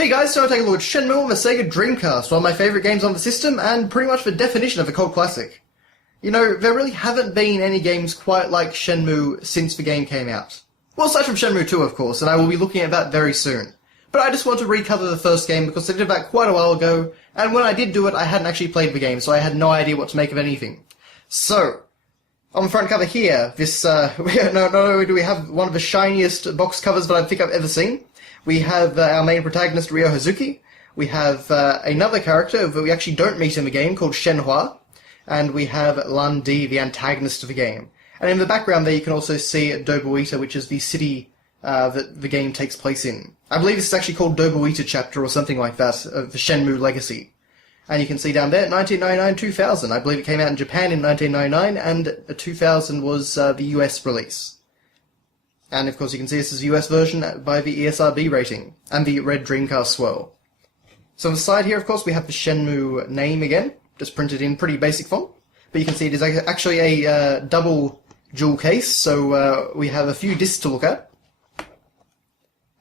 Hey guys, so I'm taking a look at Shenmue on the Sega Dreamcast, one of my favourite games on the system, and pretty much the definition of a cult classic. You know, there really haven't been any games quite like Shenmue since the game came out. Well, aside from Shenmue 2, of course, and I will be looking at that very soon. But I just want to recover the first game because I did that quite a while ago, and when I did do it, I hadn't actually played the game, so I had no idea what to make of anything. So, on the front cover here, this, not only do we have one of the shiniest box covers that I think I've ever seen, we have our main protagonist, Ryo Hazuki. We have another character that we actually don't meet in the game called Shenhua. And we have Lan Di, the antagonist of the game. And in the background there you can also see Dobuita, which is the city that the game takes place in. I believe this is actually called Dobuita Chapter or something like that, of the Shenmue Legacy. And you can see down there, 1999-2000. I believe it came out in Japan in 1999, and 2000 was the US release. And of course you can see this is the US version by the ESRB rating, and the red Dreamcast swirl. So on the side here, of course, we have the Shenmue name again, just printed in pretty basic font. But you can see it is actually a double jewel case, so we have a few discs to look at.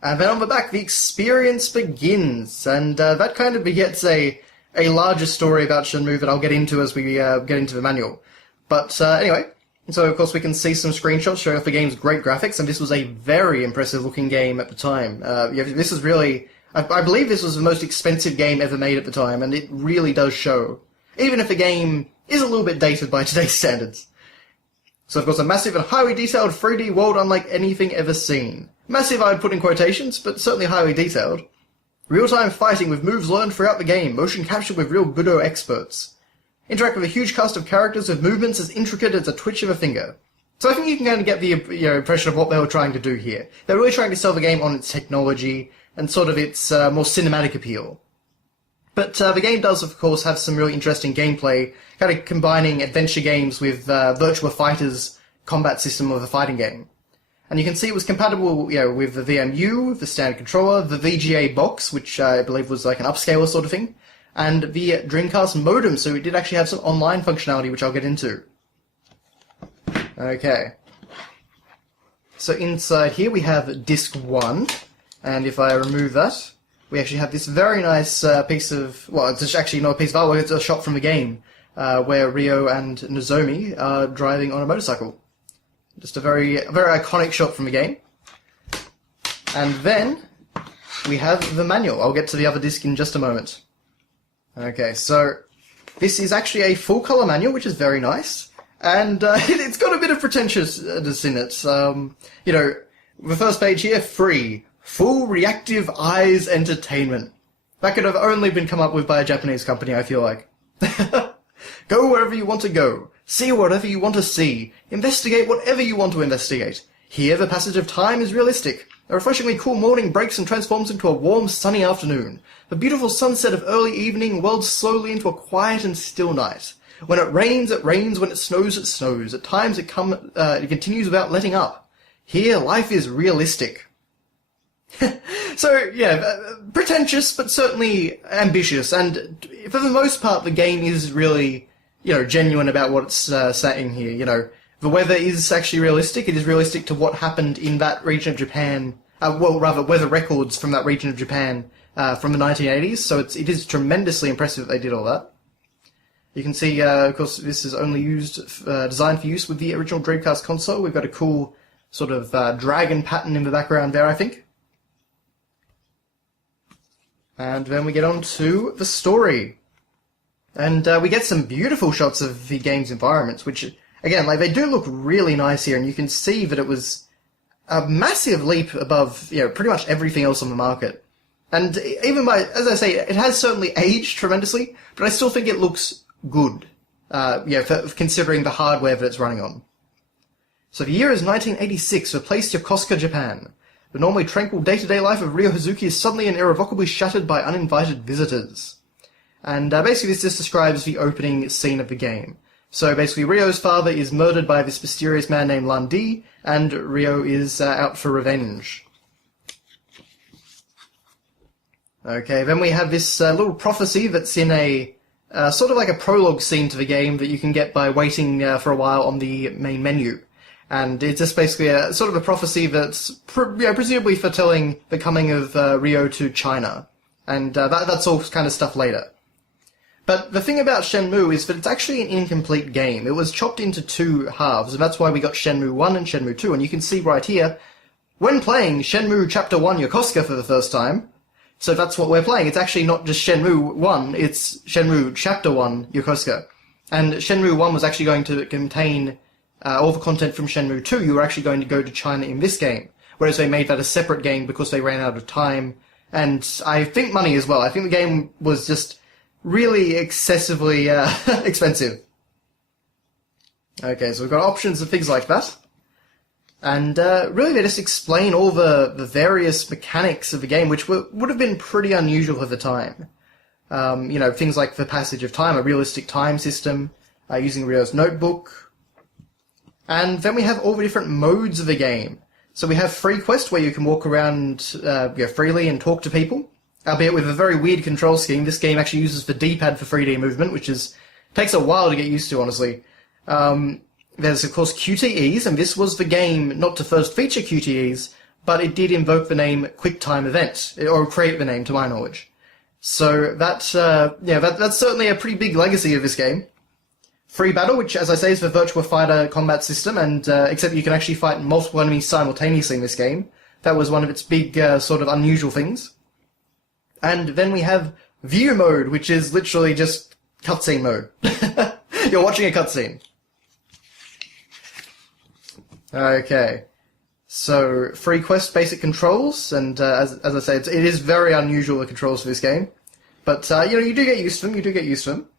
And then on the back, the experience begins, and that kind of begets a larger story about Shenmue that I'll get into as we get into the manual. But anyway, so of course we can see some screenshots showing off the game's great graphics, and this was a very impressive looking game at the time. This is really, I believe this was the most expensive game ever made at the time, and it really does show. Even if the game is a little bit dated by today's standards. So of course a massive and highly detailed 3D world unlike anything ever seen. Massive I would put in quotations, but certainly highly detailed. Real-time fighting with moves learned throughout the game, motion captured with real Budo experts. Interact with a huge cast of characters with movements as intricate as a twitch of a finger. So I think you can kind of get the impression of what they were trying to do here. They're really trying to sell the game on its technology and sort of its more cinematic appeal. But the game does, of course, have some really interesting gameplay, kind of combining adventure games with Virtua Fighter's combat system of a fighting game. And you can see it was compatible, with the VMU, the standard controller, the VGA box, which I believe was like an upscaler sort of thing, and the Dreamcast modem, so it did actually have some online functionality, which I'll get into. Okay. So inside here we have Disc 1, and if I remove that, we actually have this very nice piece of, well, it's actually not a piece of artwork, it's a shot from the game, where Ryo and Nozomi are driving on a motorcycle. Just a very iconic shot from the game. And then we have the manual. I'll get to the other disc in just a moment. Okay, so this is actually a full-color manual, which is very nice. And it's got a bit of pretentiousness in it. The first page here, free. Full reactive eyes entertainment. That could have only been come up with by a Japanese company, I feel like. Go wherever you want to go. See whatever you want to see. Investigate whatever you want to investigate. Here the passage of time is realistic. A refreshingly cool morning breaks and transforms into a warm, sunny afternoon. The beautiful sunset of early evening welds slowly into a quiet and still night. When it rains, it rains. When it snows, it snows. At times it continues without letting up. Here, life is realistic. So, pretentious, but certainly ambitious, and for the most part the game is really, genuine about what it's saying here, The weather is actually realistic. It is realistic to what happened in that region of Japan, weather records from that region of Japan from the 1980s, so it is tremendously impressive that they did all that. You can see, of course, this is only designed for use with the original Dreamcast console. We've got a cool sort of dragon pattern in the background there, I think. And then we get on to the story. And we get some beautiful shots of the game's environments, which, again, they do look really nice here, and you can see that it was a massive leap above, pretty much everything else on the market. And even as I say, it has certainly aged tremendously, but I still think it looks good, for considering the hardware that it's running on. So the year is 1986 for Place Yokosuka, Japan. The normally tranquil day-to-day life of Ryo Hazuki is suddenly and irrevocably shattered by uninvited visitors. And basically this just describes the opening scene of the game. So basically Ryo's father is murdered by this mysterious man named Lan Di, and Ryo is out for revenge. Okay, then we have this little prophecy that's in a sort of like a prologue scene to the game that you can get by waiting for a while on the main menu. And it's just basically a sort of a prophecy that's presumably foretelling the coming of Ryo to China. And that's all kind of stuff later. But the thing about Shenmue is that it's actually an incomplete game. It was chopped into two halves, and that's why we got Shenmue 1 and Shenmue 2. And you can see right here, when playing Shenmue Chapter 1 Yokosuka for the first time, so that's what we're playing. It's actually not just Shenmue 1, it's Shenmue Chapter 1 Yokosuka. And Shenmue 1 was actually going to contain all the content from Shenmue 2. You were actually going to go to China in this game, whereas they made that a separate game because they ran out of time, and I think money as well. I think the game was just really excessively expensive. Okay, so we've got options and things like that. And really they just explain all the various mechanics of the game, which would have been pretty unusual at the time. You know, things like the passage of time, a realistic time system, using Ryo's notebook. And then we have all the different modes of the game. So we have Free Quest, where you can walk around freely and talk to people. Albeit with a very weird control scheme. This game actually uses the D-pad for 3D movement, which takes a while to get used to, honestly. There's, of course, QTEs, and this was the game not to first feature QTEs, but it did invoke the name QuickTime Event, or create the name, to my knowledge. So that's certainly a pretty big legacy of this game. Free Battle, which, as I say, is the Virtua Fighter combat system, and except you can actually fight multiple enemies simultaneously in this game. That was one of its big, sort of unusual things. And then we have View Mode, which is literally just cutscene mode. You're watching a cutscene. Okay. So, Free Quest basic controls, and as I say, it is very unusual, the controls for this game. But, you do get used to them,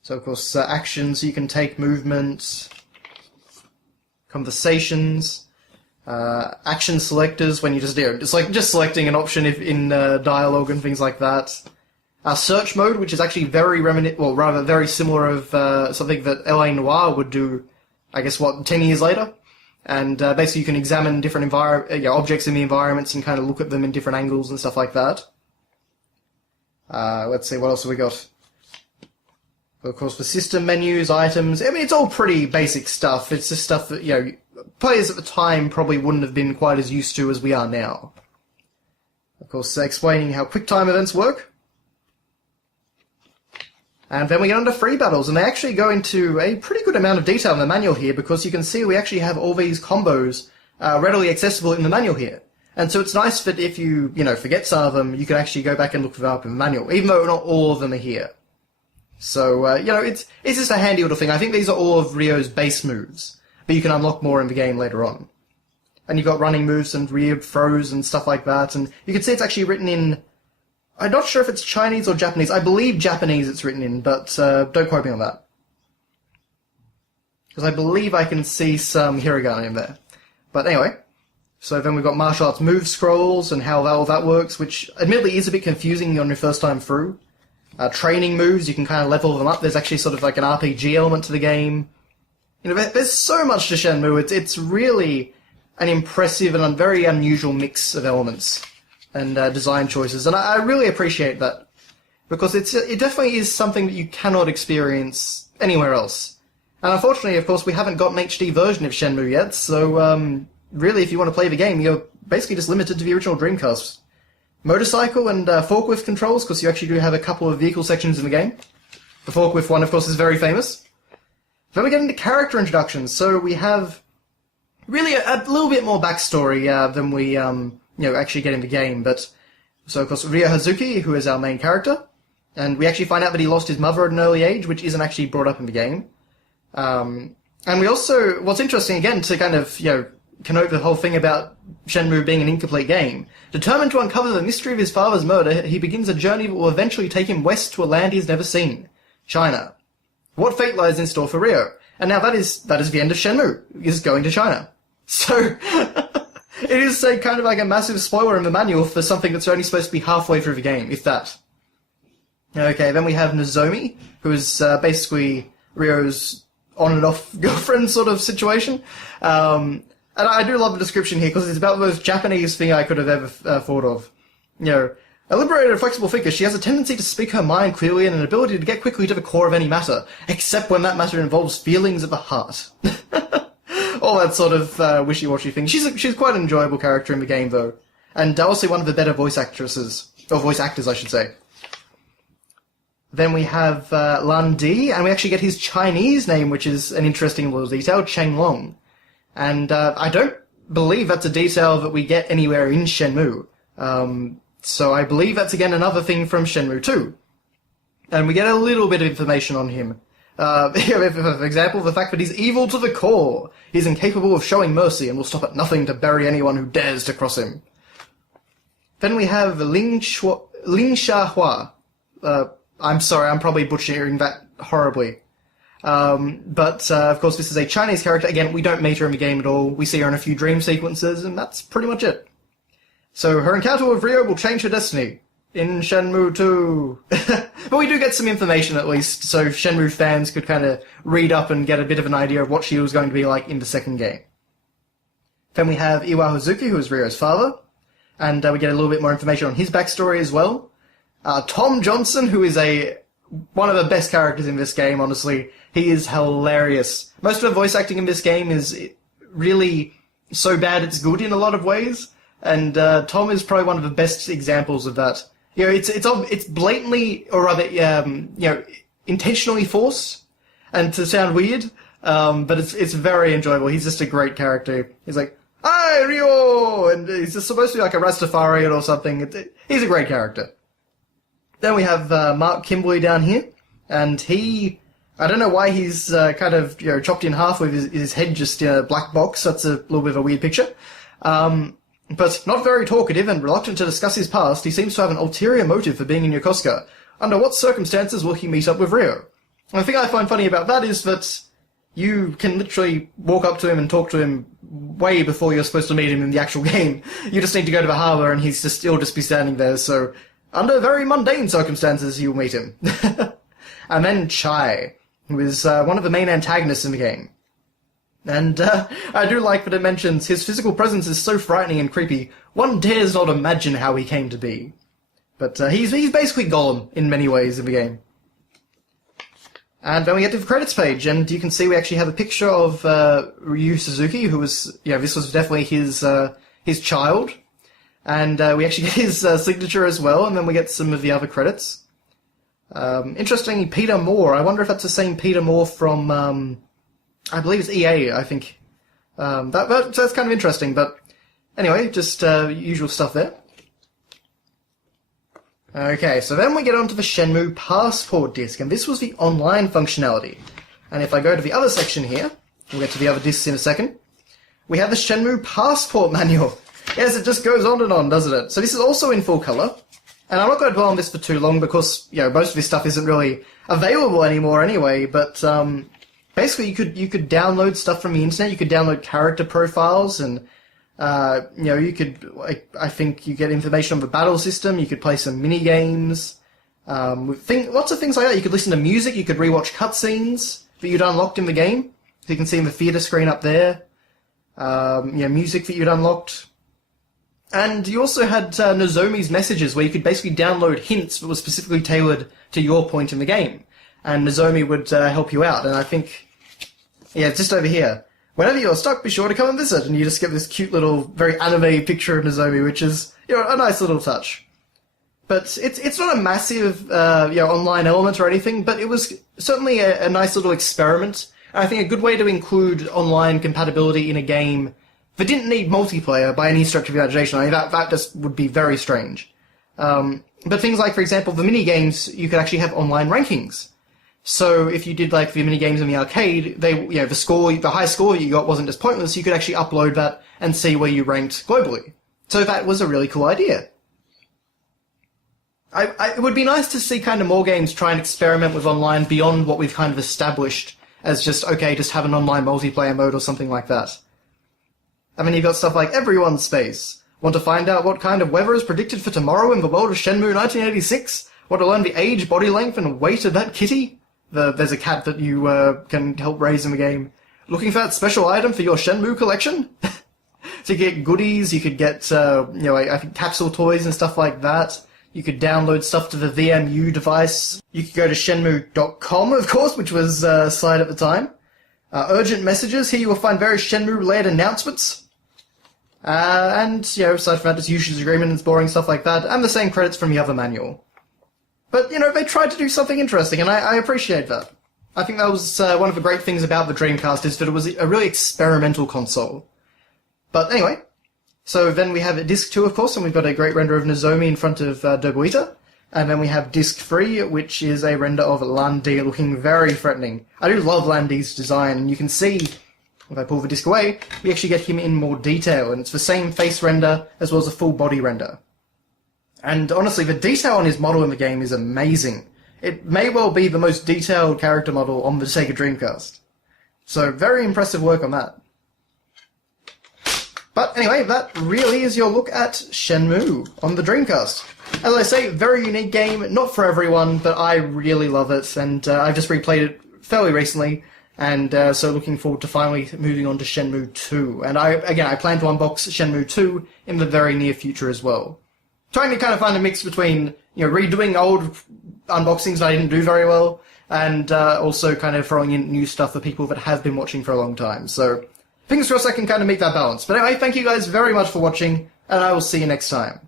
So, of course, actions, you can take movement, conversations, action selectors when you just selecting an option in dialogue and things like that. Search mode, which is actually very similar of something that L.A. Noire would do, I guess, 10 years later. And basically you can examine different objects in the environments and kind of look at them in different angles and stuff like that. Let's see, what else have we got? Of course, the system menus, items, I mean, it's all pretty basic stuff. It's just stuff that, players at the time probably wouldn't have been quite as used to as we are now. Of course, explaining how QuickTime events work. And then we get on to free battles, and they actually go into a pretty good amount of detail in the manual here, because you can see we actually have all these combos readily accessible in the manual here. And so it's nice that if you, forget some of them, you can actually go back and look them up in the manual, even though not all of them are here. So, it's just a handy little thing. I think these are all of Ryo's base moves, but you can unlock more in the game later on. And you've got running moves and weird throws and stuff like that, and you can see it's actually written in... I'm not sure if it's Chinese or Japanese. I believe Japanese it's written in, but don't quote me on that. Because I believe I can see some hiragana in there. But anyway, so then we've got martial arts move scrolls and how all that works, which admittedly is a bit confusing on your first time through. Training moves, you can kind of level them up. There's actually sort of like an RPG element to the game. There's so much to Shenmue. It's really an impressive and very unusual mix of elements and design choices, and I really appreciate that, because it definitely is something that you cannot experience anywhere else. And unfortunately, of course, we haven't got an HD version of Shenmue yet, so really, if you want to play the game, you're basically just limited to the original Dreamcast. Motorcycle and forklift controls, because you actually do have a couple of vehicle sections in the game. The forklift one, of course, is very famous. Then we get into character introductions, so we have really a little bit more backstory than we actually get in the game. But so, of course, Ryo Hazuki, who is our main character, and we actually find out that he lost his mother at an early age, which isn't actually brought up in the game. And we also, what's interesting again, to kind of, connote the whole thing about Shenmue being an incomplete game. Determined to uncover the mystery of his father's murder, he begins a journey that will eventually take him west to a land he has never seen, China. What fate lies in store for Ryo? And now that is the end of Shenmue, is going to China. So, it is a kind of like a massive spoiler in the manual for something that's only supposed to be halfway through the game, if that. Okay, then we have Nozomi, who is basically Ryo's on and off girlfriend sort of situation. And I do love the description here, because it's about the most Japanese thing I could have ever thought of. A liberated and flexible thinker, she has a tendency to speak her mind clearly and an ability to get quickly to the core of any matter, except when that matter involves feelings of the heart. All that sort of wishy-washy thing. She's quite an enjoyable character in the game, though. And also one of the better voice actresses. or voice actors, I should say. Then we have Lan Di, and we actually get his Chinese name, which is an interesting little detail, Cheng Long. And I don't believe that's a detail that we get anywhere in Shenmue. So I believe that's, again, another thing from Shenmue 2. And we get a little bit of information on him. For example, the fact that he's evil to the core. He's incapable of showing mercy and will stop at nothing to bury anyone who dares to cross him. Then we have Ling Xiahua. I'm sorry, I'm probably butchering that horribly. But of course, this is a Chinese character. Again, we don't meet her in the game at all. We see her in a few dream sequences, and that's pretty much it. So her encounter with Ryo will change her destiny in Shenmue 2. But we do get some information at least, so Shenmue fans could kind of read up and get a bit of an idea of what she was going to be like in the second game. Then we have Iwa Hazuki, who is Ryo's father, and we get a little bit more information on his backstory as well. Tom Johnson, who is one of the best characters in this game, honestly. He is hilarious. Most of the voice acting in this game is really so bad it's good in a lot of ways, and Tom is probably one of the best examples of that. You know, it's blatantly, or rather, intentionally forced, and to sound weird, but it's very enjoyable. He's just a great character. He's like, "Hi, Ryo!" And he's just supposed to be like a Rastafarian or something. He's a great character. Then we have Mark Kimberly down here, and I don't know why he's kind of chopped in half with his head just in a black box. That's a little bit of a weird picture. But not very talkative and reluctant to discuss his past, he seems to have an ulterior motive for being in Yokosuka. Under what circumstances will he meet up with Ryo? And the thing I find funny about that is that you can literally walk up to him and talk to him way before you're supposed to meet him in the actual game. You just need to go to the harbour and he'll just be standing there, so under very mundane circumstances you'll meet him. And then Chai, who is one of the main antagonists in the game. And I do like that it mentions his physical presence is so frightening and creepy, one dares not imagine how he came to be. But he's basically Gollum in many ways in the game. And then we get to the credits page, and you can see we actually have a picture of Ryu Suzuki, who was, this was definitely his child. And we actually get his signature as well, and then we get some of the other credits. Interestingly, Peter Moore. I wonder if that's the same Peter Moore from, I believe it's EA, I think. So that's kind of interesting, but anyway, just usual stuff there. Okay, so then we get onto the Shenmue Passport disc, and this was the online functionality. And if I go to the other section here, we'll get to the other discs in a second, we have the Shenmue Passport manual. Yes, it just goes on and on, doesn't it? So this is also in full colour, and I'm not going to dwell on this for too long because, most of this stuff isn't really available anymore anyway, but basically you could download stuff from the internet, you could download character profiles, and you could, I think you get information on the battle system, you could play some mini-games, lots of things like that. You could listen to music, you could rewatch cutscenes that you'd unlocked in the game. So you can see in the theatre screen up there, music that you'd unlocked. And you also had Nozomi's messages, where you could basically download hints that were specifically tailored to your point in the game. And Nozomi would help you out, and I think, it's just over here. Whenever you're stuck, be sure to come and visit, and you just get this cute little, very anime picture of Nozomi, which is, a nice little touch. But it's not a massive, online element or anything, but it was certainly a nice little experiment. And I think a good way to include online compatibility in a game that didn't need multiplayer by any stretch of the imagination. I mean, that just would be very strange. But things like, for example, the mini-games, you could actually have online rankings. So if you did like the mini games in the arcade, the high score you got wasn't just pointless. You could actually upload that and see where you ranked globally. So that was a really cool idea. It would be nice to see kind of more games try and experiment with online beyond what we've kind of established as just have an online multiplayer mode or something like that. I mean, you've got stuff like Everyone's Space. Want to find out what kind of weather is predicted for tomorrow in the world of Shenmue 1986? Want to learn the age, body length, and weight of that kitty? There's a cat that you can help raise in the game. Looking for that special item for your Shenmue collection? So you get goodies, you could get, I think capsule toys and stuff like that. You could download stuff to the VMU device. You could go to Shenmue.com, of course, which was a site at the time. Urgent messages. Here you will find various Shenmue-related announcements. And, you know, aside from that, it's usage agreement and boring stuff like that, and the same credits from the other manual. But, you know, they tried to do something interesting, and I appreciate that. I think that was one of the great things about the Dreamcast, is that it was a really experimental console. But anyway, so then we have disc 2, of course, and we've got a great render of Nozomi in front of Dobuita. And then we have disc 3, which is a render of Lan Di looking very threatening. I do love Lan Di's design, and you can see, if I pull the disc away, we actually get him in more detail, and it's the same face render as well as a full body render. And honestly, the detail on his model in the game is amazing. It may well be the most detailed character model on the Sega Dreamcast. So, very impressive work on that. But anyway, that really is your look at Shenmue on the Dreamcast. As I say, very unique game, not for everyone, but I really love it, and I've just replayed it fairly recently, and so looking forward to finally moving on to Shenmue 2. And I plan to unbox Shenmue 2 in the very near future as well. Trying to kind of find a mix between, you know, redoing old unboxings that I didn't do very well, and also kind of throwing in new stuff for people that have been watching for a long time. So, fingers crossed I can kind of make that balance. But anyway, thank you guys very much for watching, and I will see you next time.